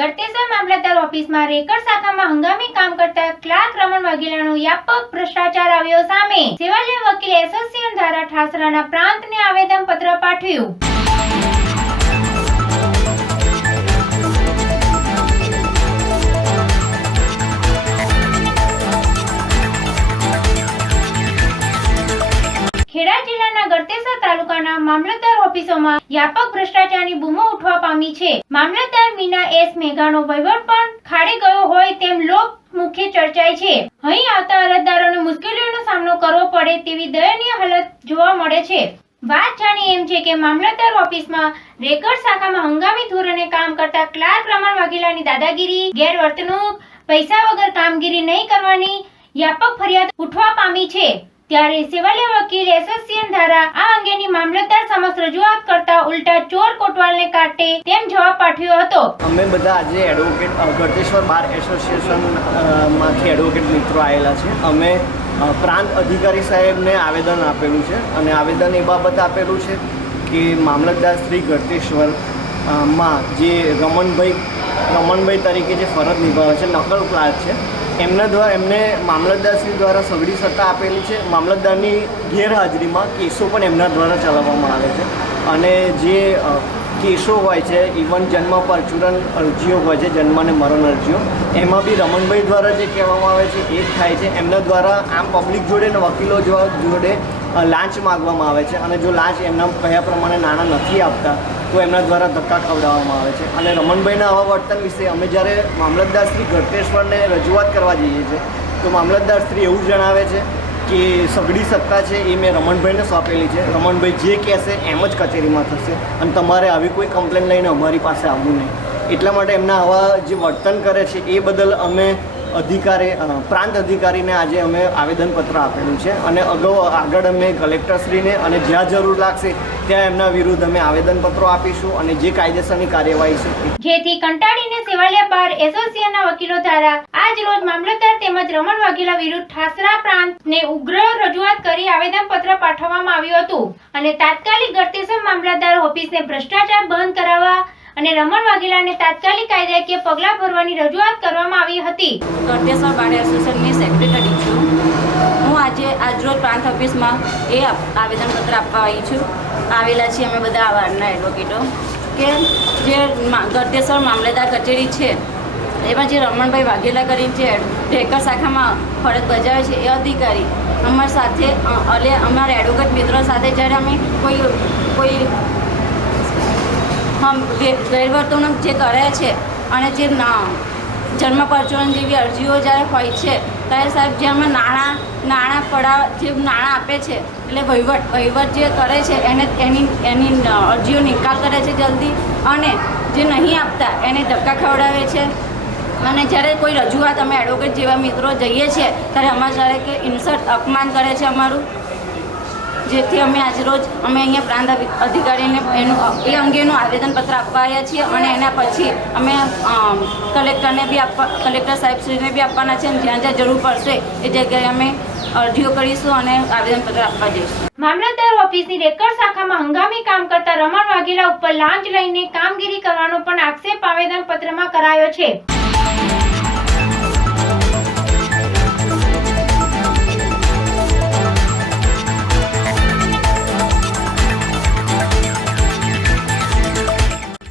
ગળતેસર મામલતદાર ઓફિસમાં રેકર્ડ શાખામાં હંગામી કામ કરતા ક્લાર્ક રમણ વાઘેલાનો વ્યાપક ભ્રષ્ટાચાર આવ્યો સામે. સેવાલીય વકીલ એસોસિએશન દ્વારા ઠાસરાના પ્રાંતને આવેદન પત્ર પાઠવ્યું. જિલ્લાના તાલુકાના મામલતદાર ઓફિસોમાં વ્યાપક ભ્રષ્ટાચારની બૂમો ઉઠવા પામી છે. મામલતદાર મીના એસ મેઘાનો વહીવટ પણ ખાડે ગયો હોય તેમ લોક મુખ્ય ચર્ચાય છે. અહીં આવતા અરજદારોને મુશ્કેલીઓનો સામનો કરવો પડે તેવી દયનીય હાલત જોવા મળે છે. વાત જાણી એમ છે કે મામલતદાર ઓફિસમાં રેકર્ડ શાખામાં હંગામી ધોરણે કામ કરતા ક્લાર્ક રમણ વાઘેલાની દાદાગીરી, ગેરવર્તણૂક, પૈસા વગર કામગીરી નહીં કરવાની વ્યાપક ફરિયાદ ઉઠવા પામી છે. ત્યારે સેવાલિયા વકીલ એસોસિએશન દ્વારા આ અંગેની મામલતદાર સમક્ષ રજૂઆત કરતા ઉલટા ચોર કોટવાલને કાટે તેમ જવાબ પાઠવ્યો હતો. અમે બધા આજે એડવોકેટ ગળતેશ્વર બાર એસોસિએશનમાંથી એડવોકેટ મિત્રો આવેલા છે. અમે પ્રાંત અધિકારી સાહેબને આવેદન આપેલું છે અને આવેદન એ બાબત આપેલું છે કે મામલતદાર શ્રી ગળતેશ્વરમાં જે રમણભાઈ રમણભાઈ તરીકે જે ફરજ નિભાવે છે, નકલ ક્લાર્ક છે એમના દ્વારા એમને મામલતદારશ્રી દ્વારા સગડી સત્તા આપેલી છે. મામલતદારની ગેરહાજરીમાં કેસો પણ એમના દ્વારા ચલાવવામાં આવે છે. અને જે કેસો હોય છે ઇવન જન્મ પરચુરન અરજીઓ હોય છે, જન્મ અને મરણ અરજીઓ, એમાં બી રમણભાઈ દ્વારા જે કહેવામાં આવે છે, એ જ થાય છે. એમના દ્વારા આમ પબ્લિક જોડે ને વકીલો જોડે લાંચ માગવામાં આવે છે. અને જો લાંચ એમના કયા પ્રમાણે નાણાં નથી આપતા તો એમના દ્વારા ધક્કા ખવડાવવામાં આવે છે. અને રમણભાઈના આવા વર્તન વિશે અમે જ્યારે મામલતદાર શ્રી ઘટકેશ્વરને રજૂઆત કરવા જઈએ છીએ, તો મામલતદાર શ્રી એવું જણાવે છે કે સગડી સત્તા છે એ મેં રમણભાઈને સોંપેલી છે. રમણભાઈ જે કહેશે એમ જ કચેરીમાં થશે અને તમારે આવી કોઈ કમ્પ્લેન લઈને અમારી પાસે આવવું નહીં. એટલા માટે એમના આવા જે વર્તન કરે છે એ બદલ અમે અધિકારી પ્રાંત અધિકારીને આજે અમે આવેદનપત્ર આપેલું છે. અને અગાઉ આગળ અમે કલેક્ટરશ્રીને અને જ્યાં જરૂર લાગશે ત્યાં એમના વિરુદ્ધ અમે આવેદનપત્રો આપીશું અને જે કાયદેસરની કાર્યવાહી છે જેથી કંટાળીને સેવાલિયા બાર એસોસિએશનના વકીલો દ્વારા આજ રોજ મામલતદાર તેમજ રમણ વાઘેલા વિરુદ્ધ ઠાસરા પ્રાંતને ઉગ્ર રજૂઆત કરી આવેદનપત્ર પાઠવવામાં આવ્યું હતું અને તાત્કાલિક ગળતેસર મામલતદાર ઓફિસને ભ્રષ્ટાચાર બંધ કરાવવા અને રમણ વાઘેલાને તાત્કાલિક કાયદાકીય પગલાં ભરવાની રજૂઆત કરવામાં આવી હતી. ગળતેશ્વર બાળ એસોસિએશનની સેક્રેટરી છું. હું આજે આજરોજ પ્રાંત ઓફિસમાં એ આવેદનપત્ર આપવા આવી છું. આવેલા છીએ અમે બધા આ વાર્ડના એડવોકેટો કે જે ગળતેશ્વર મામલેદાર કચેરી છે, એમાં જે રમણભાઈ વાઘેલા કરીને જે ઢેકર શાખામાં ફરજ બજાવે છે, એ અધિકારી અમારી સાથે અલે, અમારા એડવોકેટ મિત્રો સાથે જ્યારે અમે કોઈ કોઈ હમ ગેરવર્તણૂક જે કરે છે અને જે ના, જન્મ પરચુરણ જેવી અરજીઓ જ્યારે હોય છે, ત્યારે સાહેબ જેમાં નાણાં નાણાં પડા જે નાણાં આપે છે, એટલે વહીવટ વહીવટ જે કરે છે, એને, એની એની અરજીઓ નિકાલ કરે છે જલ્દી અને જે નહીં આપતા, એને ધક્કા ખવડાવે છે. અને જ્યારે કોઈ રજૂઆત અમે એડવોકેટ જેવા મિત્રો જઈએ છીએ, ત્યારે અમારા જ્યારે કે ઇન્સર્ટ અપમાન કરે છે અમારું. જેથી અમે આજરોજ અમે અહીંયા પ્રાંત અધિકારીને એનું, એ અંગેનું આવેદનપત્ર આપવા આવ્યા છીએ અને એના પછી અમે કલેક્ટરને બી આપવા, કલેક્ટર સાહેબશ્રીને બી આપવાના છે જ્યાં જ્યાં જરૂર પડશે એ જગ્યાએ અમે અરજીઓ કરીશું અને આવેદનપત્ર આપવા જઈશું. મામલતદાર ઓફિસની રેકર્ડ શાખામાં હંગામી કામ કરતા રમણ વાઘેલા ઉપર લાંચ લઈને કામગીરી કરવાનો પણ આક્ષેપ આવેદનપત્રમાં કરાયો છે.